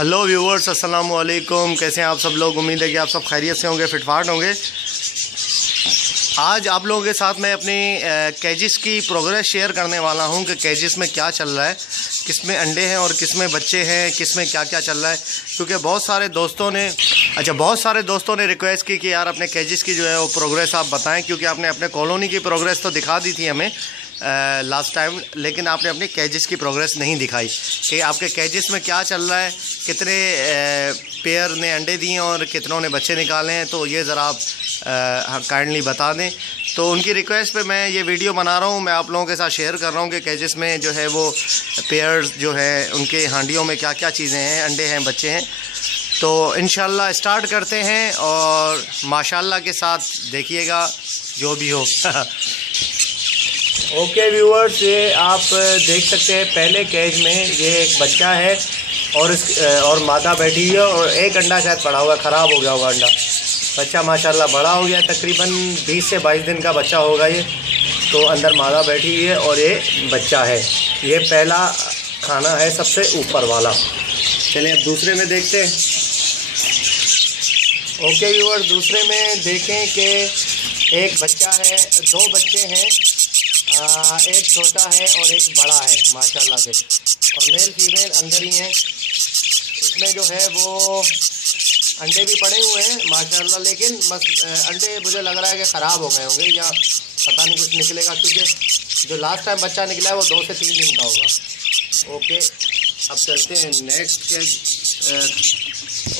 Hello viewers, अस्सलाम वालेकुम। कैसे हैं आप सब लोग? उम्मीद है कि आप सब खैरियत से होंगे, फिटफाट होंगे। आज आप लोगों के साथ मैं अपनी कैजिस की प्रोग्रेस शेयर करने वाला हूं कि कैजिस में क्या चल रहा है, किस में अंडे हैं और किस में बच्चे हैं, किस में क्या क्या चल रहा है। क्योंकि बहुत सारे दोस्तों ने रिक्वेस्ट की कि यार अपने कैजिस की जो है वो प्रोग्रेस आप बताएं, क्योंकि आपने अपने कॉलोनी की प्रोग्रेस तो दिखा दी थी हमें लास्ट टाइम, लेकिन आपने अपनी कैजिस की प्रोग्रेस नहीं दिखाई कि आपके कैजिस में क्या चल रहा है, कितने पेयर ने अंडे दिए और कितनों ने बच्चे निकाले हैं। तो ये ज़रा आप काइंडली बता दें। तो उनकी रिक्वेस्ट पे मैं ये वीडियो बना रहा हूँ, मैं आप लोगों के साथ शेयर कर रहा हूँ कि कैजिस में जो है वो पेयर्स जो है उनके हांडियों में क्या क्या चीज़ें हैं, अंडे हैं, बच्चे हैं। तो इंशाल्लाह स्टार्ट करते हैं और माशाल्लाह के साथ देखिएगा जो भी हो। ओके व्यूअर्स, ये आप देख सकते हैं पहले कैज में ये एक बच्चा है और मादा बैठी है और एक अंडा शायद पड़ा हुआ, ख़राब हो गया होगा अंडा। बच्चा माशाल्लाह बड़ा हो गया, तकरीबन 20 से 22 दिन का बच्चा होगा ये। तो अंदर मादा बैठी हुई है और ये बच्चा है। ये पहला खाना है सबसे ऊपर वाला। चलिए अब दूसरे में देखते हैं। ओके व्यूअर्स, दूसरे में देखें कि एक बच्चा है, दो बच्चे हैं, एक छोटा है और एक बड़ा है माशाल्लाह से, और मेल फीमेल अंदर ही हैं। इसमें जो है वो अंडे भी पड़े हुए हैं माशाल्लाह, लेकिन अंडे मुझे लग रहा है कि ख़राब हो गए होंगे या पता नहीं कुछ निकलेगा, क्योंकि जो लास्ट टाइम बच्चा निकला है वो 2 से 3 दिन का होगा। ओके, अब चलते हैं नेक्स्ट।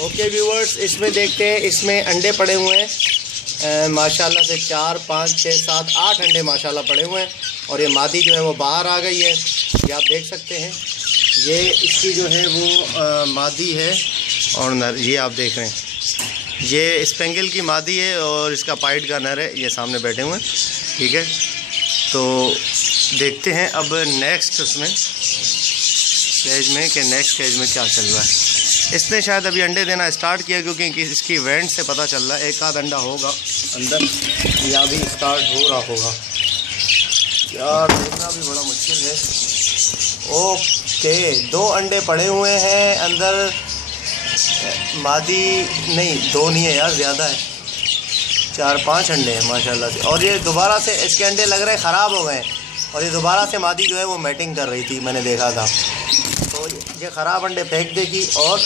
ओके व्यूअर्स, इसमें देखते हैं, इसमें अंडे पड़े हुए हैं माशाल्लाह से 4, 5, 6, 7, 8 अंडे माशाल्लाह पड़े हुए हैं। और ये मादी जो है वो बाहर आ गई है, ये आप देख सकते हैं। ये इसकी जो है वो मादी है और नर, ये आप देख रहे हैं, ये स्पेंगल की मादी है और इसका पाइट का नर है, ये सामने बैठे हुए हैं। ठीक है, तो देखते हैं अब नेक्स्ट उसमें कैज में कि नेक्स्ट कैज में क्या चल रहा है। इसने शायद अभी अंडे देना स्टार्ट किया, क्योंकि इसकी वेंट से पता चल रहा है एक आध अंडा होगा अंदर, या भी स्टार्ट हो रहा होगा। यार देखना भी बड़ा मुश्किल है। ओके, 2 अंडे पड़े हुए हैं अंदर, मादी नहीं, 2 नहीं है यार, ज़्यादा है, 4-5 अंडे हैं माशाल्लाह से। और ये दोबारा से इसके अंडे लग रहे ख़राब हो गए, और ये दोबारा से मादी जो है वो मैटिंग कर रही थी, मैंने देखा था। तो ये ख़राब अंडे फेंक देगी और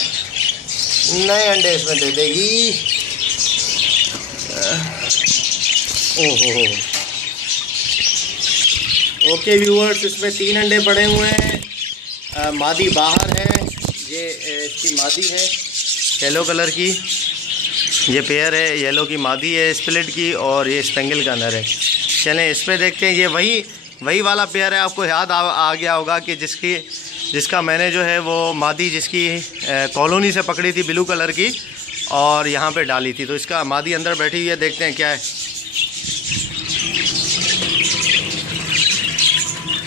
नए अंडे इसमें दे देगी। ओहो, ओके व्यूअर्स, इसमें 3 अंडे पड़े हुए हैं। मादी बाहर है, ये इसकी मादी है येलो कलर की, ये पेयर है, येलो की मादी है स्प्लिट की, और ये स्पेंगल का नर है। चलें इस पर देखते हैं। ये वही वाला पेयर है, आपको याद आ गया होगा कि जिसका मैंने जो है वो मादी जिसकी कॉलोनी से पकड़ी थी ब्लू कलर की और यहाँ पे डाली थी। तो इसका मादी अंदर बैठी हुई है, देखते हैं क्या है।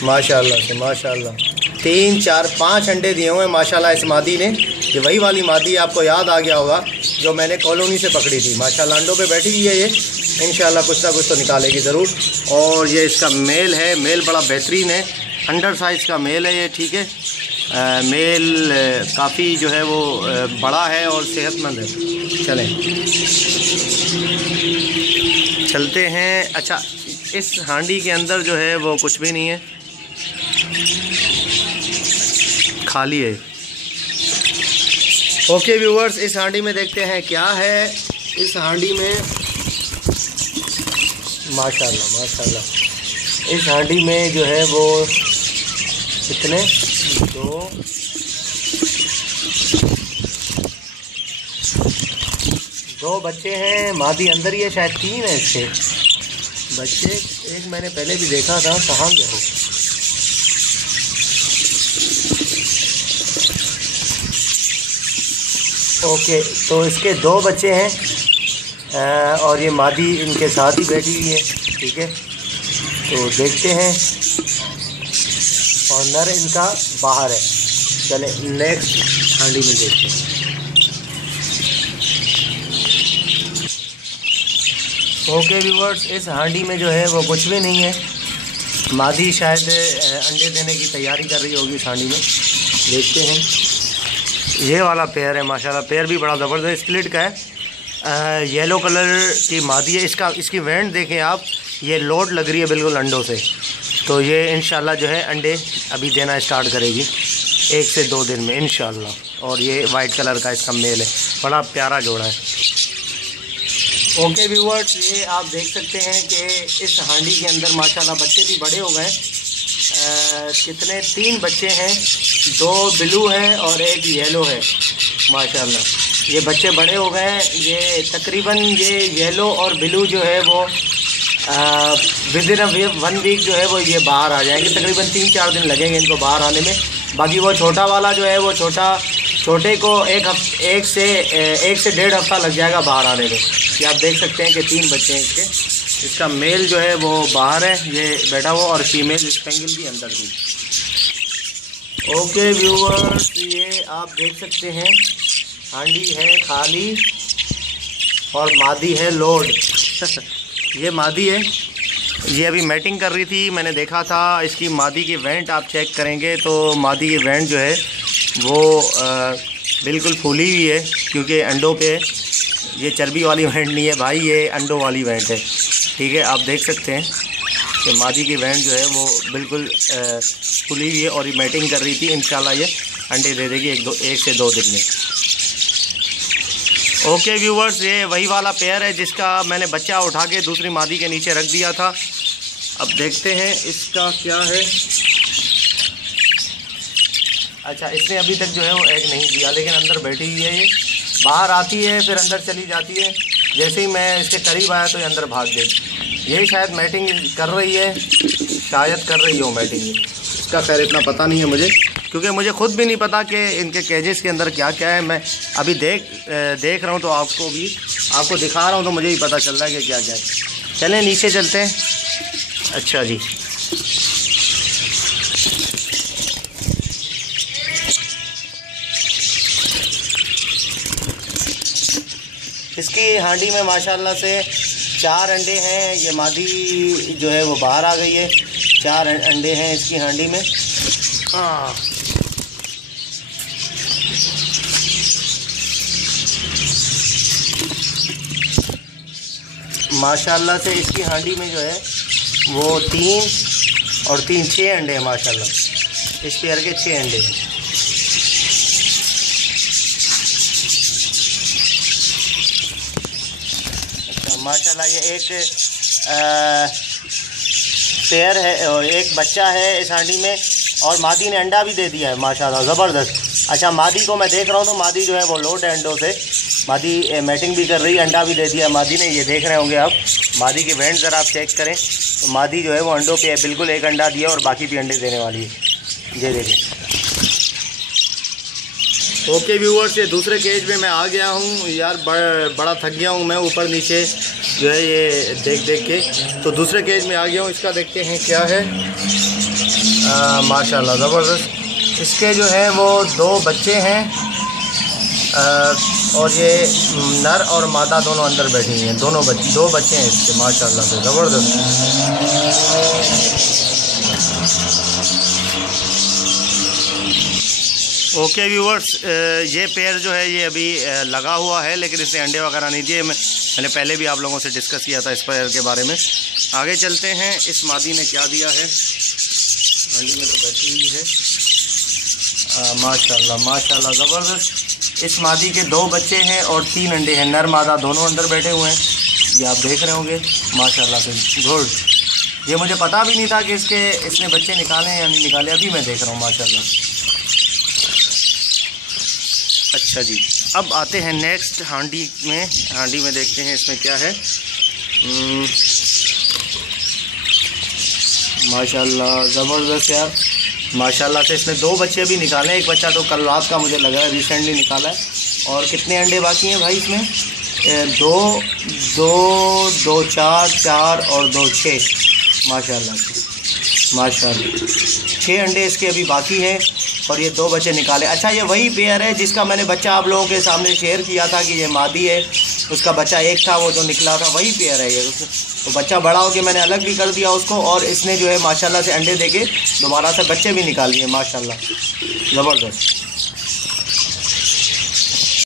माशाल्लाह से माशाल्लाह 3, 4, 5 अंडे दिए हुए हैं माशाल्लाह इस मादी ने। ये वही वाली मादी आपको याद आ गया होगा जो मैंने कॉलोनी से पकड़ी थी। माशाल्लाह अंडों पे बैठी हुई है ये, इंशाल्लाह कुछ ना कुछ तो निकालेगी ज़रूर। और ये इसका मेल है, मेल बड़ा बेहतरीन है, अंडर साइज़ का मेल है ये। ठीक है, मेल काफ़ी जो है वो बड़ा है और सेहतमंद है। चलते हैं। अच्छा, इस हांडी के अंदर जो है वो कुछ भी नहीं है, खाली है। ओके व्यूअर्स, इस हांडी में देखते हैं क्या है। इस हांडी में माशाल्लाह इस हांडी में जो है वो कितने 2 बच्चे हैं, मादी अंदर ही है, शायद 3 है इसके बच्चे। एक मैंने पहले भी देखा था, कहाँ गया हो। ओके, तो इसके 2 बच्चे हैं और ये मादी इनके साथ ही बैठी हुई है। ठीक है, तो देखते हैं, और नर इनका बाहर है। चले नेक्स्ट हांडी में देखते हैं। ओके व्यूअर्स, इस हांडी में जो है वो कुछ भी नहीं है, मादी शायद अंडे देने की तैयारी कर रही होगी इस हांडी में, देखते हैं। ये वाला पेयर है माशाल्लाह, पेयर भी बड़ा ज़बरदस्त स्प्लिट का है। येलो कलर की मादी है। इसकी वेंट देखें आप, ये लोड लग रही है बिल्कुल अंडों से। तो ये इंशाल्लाह जो है अंडे अभी देना स्टार्ट करेगी 1 से 2 दिन में इंशाल्लाह। और ये वाइट कलर का इसका मेल है, बड़ा प्यारा जोड़ा है। ओके व्यूअर्स, ये आप देख सकते हैं कि इस हांडी के अंदर माशाल्लाह बच्चे भी बड़े हो गए। कितने 3 बच्चे हैं, 2 ब्लू हैं और 1 येलो है माशाल्लाह। ये बच्चे बड़े हो गए हैं। ये तकरीबन ये येलो और ब्लू जो है वो विद इन 1 वीक जो है वो ये बाहर आ जाएंगे। तकरीबन 3-4 दिन लगेंगे इनको बाहर आने में। बाकी वो छोटा वाला जो है वो छोटे को 1 से 1.5 हफ्ता लग जाएगा बाहर आने में। ये आप देख सकते हैं कि 3 बच्चे हैं इसके। इसका मेल जो है वो बाहर है, ये बैठा हुआ, और फीमेल स्पेंगल भी अंदर थी। ओके व्यूअर्स, ये आप देख सकते हैं हांडी है खाली और मादी है लोड। ये मादी है, ये अभी मैटिंग कर रही थी। मैंने देखा था इसकी मादी की वेंट आप चेक करेंगे तो मादी की वेंट जो है वो बिल्कुल फूली हुई है, क्योंकि अंडों पे ये चर्बी वाली वेंट नहीं है भाई, ये अंडों वाली वेंट है। ठीक है, आप देख सकते हैं कि मादी की वेंट जो है वो बिल्कुल फूली हुई है और ये मैटिंग कर रही थी। इंशाल्लाह ये अंडे दे देगी 1 से 2 दिन में। ओके व्यूवर्स, ये वही वाला पेयर है जिसका मैंने बच्चा उठा के दूसरी मादी के नीचे रख दिया था। अब देखते हैं इसका क्या है। अच्छा, इसने अभी तक जो है वो एग नहीं दिया, लेकिन अंदर बैठी हुई है। ये बाहर आती है फिर अंदर चली जाती है। जैसे ही मैं इसके करीब आया तो ये अंदर भाग गई। ये शायद मैटिंग कर रही है, शायद कर रही हो मैटिंग। इसका खैर इतना पता नहीं है मुझे, क्योंकि मुझे ख़ुद भी नहीं पता कि इनके केजेस के अंदर क्या क्या है। मैं अभी देख रहा हूँ तो आपको दिखा रहा हूँ, तो मुझे ही पता चल रहा है कि क्या क्या है। चलें नीचे चलते हैं। अच्छा जी, इसकी हांडी में माशाल्लाह से 4 अंडे हैं। ये मादी जो है वो बाहर आ गई है। 4 अंडे हैं इसकी हांडी में। हाँ, माशाल्लाह से इसकी हांडी में जो है वो 3 और 3 6 अंडे हैं माशाल्लाह। इस पेयर के 6 अंडे हैं। माशाल्लाह ये एक पेयर है, एक बच्चा है इस हांडी में, और मादी ने अंडा भी दे दिया है माशाल्लाह, ज़बरदस्त। अच्छा, मादी को मैं देख रहा हूँ तो मादी जो है वो लोड है अंडों से। मादी मैटिंग भी कर रही है, अंडा भी दे दिया मादी ने। ये देख रहे होंगे आप, मादी की वेंट ज़रा आप चेक करें तो मादी जो है वो अंडों पे बिल्कुल 1 अंडा दिया और बाकी भी अंडे देने वाली है। ये देखें। ओके व्यूअर्स, ये दूसरे केज में मैं आ गया हूँ यार। बड़ा थक गया हूँ मैं ऊपर नीचे जो है ये देख के। तो दूसरे केज में आ गया हूँ। इसका देखते हैं क्या है। माशाल्लाह ज़बरदस्त। इसके जो है वो 2 बच्चे हैं, और ये नर और मादा दोनों अंदर बैठी हैं। 2 बच्चे हैं इसके माशाल्लाह से, ज़बरदस्त। ओके व्यूअर्स, ये पेयर जो है ये अभी लगा हुआ है, लेकिन इसने अंडे वगैरह नहीं दिए। मैंने पहले भी आप लोगों से डिस्कस किया था इस पेयर के बारे में। आगे चलते हैं, इस मादी ने क्या दिया है। हांडी में तो बैठी हुई है। माशाल्लाह माशाल्लाह ज़बरदस्त। इस मादी के 2 बच्चे हैं और 3 अंडे हैं। नर मादा दोनों अंदर बैठे हुए हैं, ये आप देख रहे होंगे माशाल्लाह से। गुड। ये मुझे पता भी नहीं था कि इसने बच्चे निकाले हैं या नहीं निकाले, अभी मैं देख रहा हूँ माशाल्लाह। अच्छा जी, अब आते हैं नेक्स्ट हांडी में देखते हैं इसमें क्या है। माशाल्लाह ज़बरदस्त यार, माशाल्लाह से इसने 2 बच्चे भी निकाले। एक बच्चा तो कल रात का मुझे लगा है, रिसेंटली निकाला है। और कितने अंडे बाकी हैं भाई इसमें? 2 4 और 2 6 माशाल्लाह 6 अंडे इसके अभी बाकी हैं और ये 2 बच्चे निकाले। अच्छा, ये वही पेयर है जिसका मैंने बच्चा आप लोगों के सामने शेयर किया था कि ये मादी है, उसका बच्चा एक था वो जो निकला था, वही पेयर है ये। तो बच्चा बड़ा हो के मैंने अलग भी कर दिया उसको, और इसने जो है माशाल्लाह से अंडे देके दोबारा से बच्चे भी निकाल दिए माशाल्लाह, ज़बरदस्त।